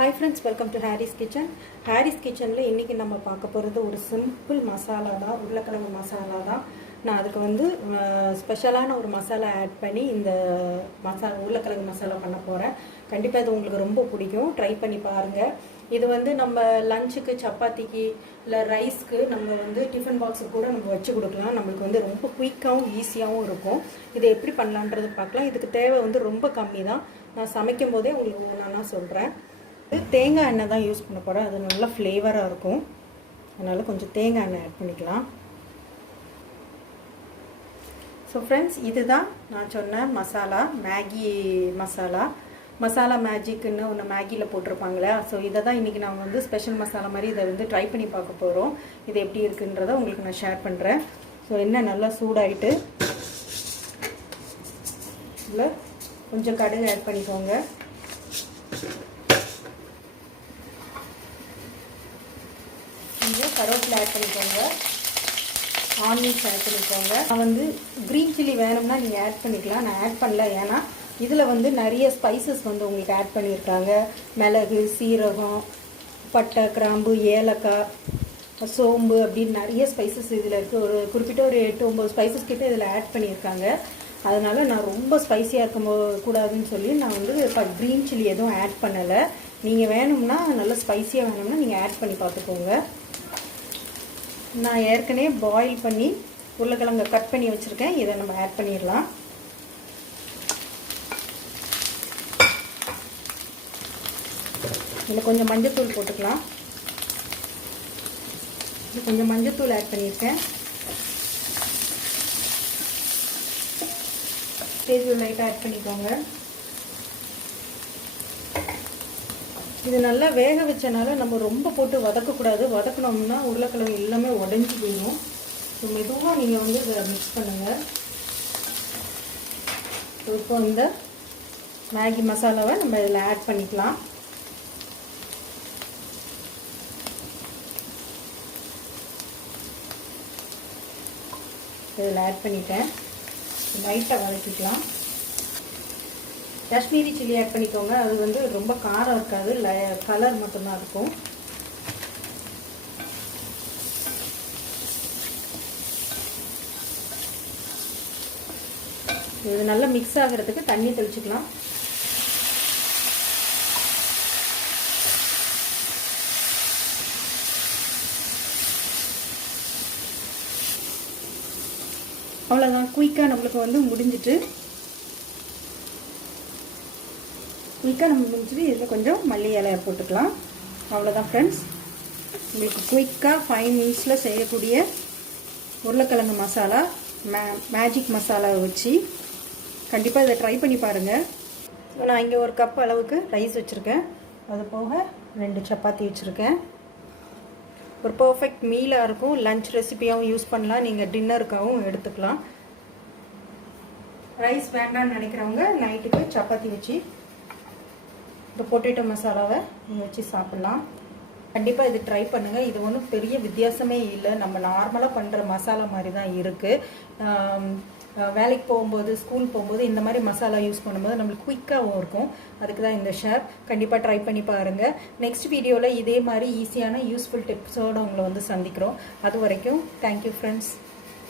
Hi friends, welcome to Harry's Kitchen. Harry's Kitchen la இன்னைக்கு நம்ம பார்க்க போறது ஒரு சிம்பிள் மசாலா தான், உருளைக்கிழங்கு மசாலா தான். நான் அதுக்கு வந்து ஸ்பெஷலான ஒரு மசாலா ஆட் பண்ணி இந்த உருளைக்கிழங்கு மசாலா பண்ண போறேன். கண்டிப்பா இது உங்களுக்கு ரொம்ப பிடிக்கும். ட்ரை பண்ணி பாருங்க. இது வந்து நம்ம லஞ்சுக்கு, சப்பாத்திக்கு இல்ல ரைஸ்க்கு நம்ம வந்து டிஃபன் பாக்ஸுக்கு கூட நம்ம வச்சு கொடுக்கலாம். நமக்கு வந்து ரொம்ப குயிக்காகவும் ஈஸியாகவும் இருக்கும். இதை எப்படி பண்ணலான்றது பார்க்கலாம். இதுக்கு தேவை வந்து ரொம்ப கம்மி தான். நான் சமைக்கும் போதே உங்களுக்கு ஒன்றா சொல்கிறேன். தேங்காய் எண்ணெய் தான் யூஸ் பண்ண போகிறேன். அது நல்லா ஃப்ளேவராக இருக்கும். அதனால் கொஞ்சம் தேங்காய் எண்ணெய் ஆட் பண்ணிக்கலாம். ஸோ ஃப்ரெண்ட்ஸ், இதுதான் நான் சொன்ன மசாலா, மேகி மசாலா மேஜிக்னு ஒன்று மேகியில் போட்டிருப்பாங்களே. ஸோ இதை தான் இன்றைக்கி நான் வந்து ஸ்பெஷல் மசாலா மாதிரி இதை வந்து ட்ரை பண்ணி பார்க்க போகிறோம். இது எப்படி இருக்குன்றதை உங்களுக்கு நான் ஷேர் பண்ணுறேன். ஸோ எண்ணெய் நல்லா சூடாகிட்டு இல்லை கொஞ்சம் கடுகு ஆட் பண்ணிக்கோங்க. கருவேப்பிலை ஆட் பண்ணிக்கோங்க. ஆனியன்ஸ் ஆட் பண்ணிக்கோங்க. நான் வந்து க்ரீன் சில்லி வேணும்னா நீங்கள் ஆட் பண்ணிக்கலாம். நான் ஆட் பண்ணல, ஏன்னா இதில் வந்து நிறைய ஸ்பைசஸ் வந்து உங்களுக்கு ஆட் பண்ணியிருக்காங்க. மிளகு, சீரகம், பட்டை, கிராம்பு, ஏலக்காய், சோம்பு அப்படின்னு நிறைய ஸ்பைசஸ் இதில் இருக்குது. ஒரு குறிப்பிட்ட ஒரு 8-9 ஸ்பைசஸ் கிட்ட இதில் ஆட் பண்ணியிருக்காங்க. அதனால் நான் ரொம்ப ஸ்பைஸியாக இருக்க கூடாதுன்னு சொல்லி நான் வந்து க்ரீன் சில்லி எதுவும் ஆட் பண்ணலை. நீங்கள் வேணும்னா நல்லா ஸ்பைஸியாக வேணும்னா நீங்கள் ஆட் பண்ணி பார்த்துக்கோங்க. நான் ஏற்கனவே பாயில் பண்ணி உருளைக்கிழங்க கட் பண்ணி வச்சுருக்கேன். இதை நம்ம ஆட் பண்ணிடலாம். இதில் கொஞ்சம் மஞ்சத்தூள் போட்டுக்கலாம். இது கொஞ்சம் மஞ்சத்தூள் ஆட் பண்ணியிருக்கேன். டேஸ்ட் லைட்டாக ஆட் பண்ணிக்கோங்க. இது நல்லா வேக வச்சனால நம்ம ரொம்ப போட்டு வதக்கக்கூடாது. வதக்கணும்னா உருளைக்கிழங்கு எல்லாமே உடஞ்சி போயிடும். ஸோ மெதுவாக நீங்கள் வந்து இதை மிக்ஸ் பண்ணுங்கள். இப்போ இந்த மேகி மசாலாவை நம்ம இதில் ஆட் பண்ணிக்கலாம். இதில் ஆட் பண்ணிட்டேன். லைட்டாக வதக்கிக்கலாம். காஷ்மீரி சில்லி ஆட் பண்ணிக்கோங்க. அது வந்து ரொம்ப காரம் இருக்காது, கலர் மட்டும்தான் இருக்கும். இது நல்லா மிக்ஸ் ஆகிறதுக்கு தண்ணி தெளிச்சுக்கலாம். அவ்வளோதான், குயிக்காக நம்மளுக்கு வந்து முடிஞ்சிட்டு நம்ம முடிஞ்சுட்டு இதில் கொஞ்சம் மல்லி இலையை போட்டுக்கலாம். அவ்வளோதான் ஃப்ரெண்ட்ஸ், உங்களுக்கு குயிக்காக 5 மினிட்ஸில் செய்யக்கூடிய உருளைக்கிழங்கு மசாலா, மேஜிக் மசாலாவை வச்சு கண்டிப்பாக இதை ட்ரை பண்ணி பாருங்கள். நான் இங்கே ஒரு கப் அளவுக்கு ரைஸ் வச்சுருக்கேன். அது போக 2 சப்பாத்தி வச்சுருக்கேன். ஒரு பர்ஃபெக்ட் மீலாக இருக்கும். லஞ்ச் ரெசிபியாகவும் யூஸ் பண்ணலாம், நீங்கள் டின்னருக்காகவும் எடுத்துக்கலாம். ரைஸ் வேண்டான்னு நினைக்கிறவங்க நைட்டுக்கு சப்பாத்தி வச்சு இந்த பொட்டேட்டோ மசாலாவை நீங்கள் வச்சு சாப்பிட்லாம். கண்டிப்பாக இது ட்ரை பண்ணுங்கள். இது ஒன்றும் பெரிய வித்தியாசமே இல்லை. நம்ம நார்மலாக பண்ணுற மசாலா மாதிரி தான் இருக்குது. வேலைக்கு போகும்போது, ஸ்கூல் போகும்போது இந்த மாதிரி மசாலா யூஸ் பண்ணும்போது நம்மளுக்கு குயிக்காகவும் இருக்கும். அதுக்கு தான் இந்த ஷேர். கண்டிப்பாக ட்ரை பண்ணி பாருங்கள். நெக்ஸ்ட் வீடியோவில் இதே மாதிரி ஈஸியான யூஸ்ஃபுல் டிப்ஸோடு உங்களை வந்து சந்திக்கிறோம். அது வரைக்கும் தேங்க்யூ ஃப்ரெண்ட்ஸ்.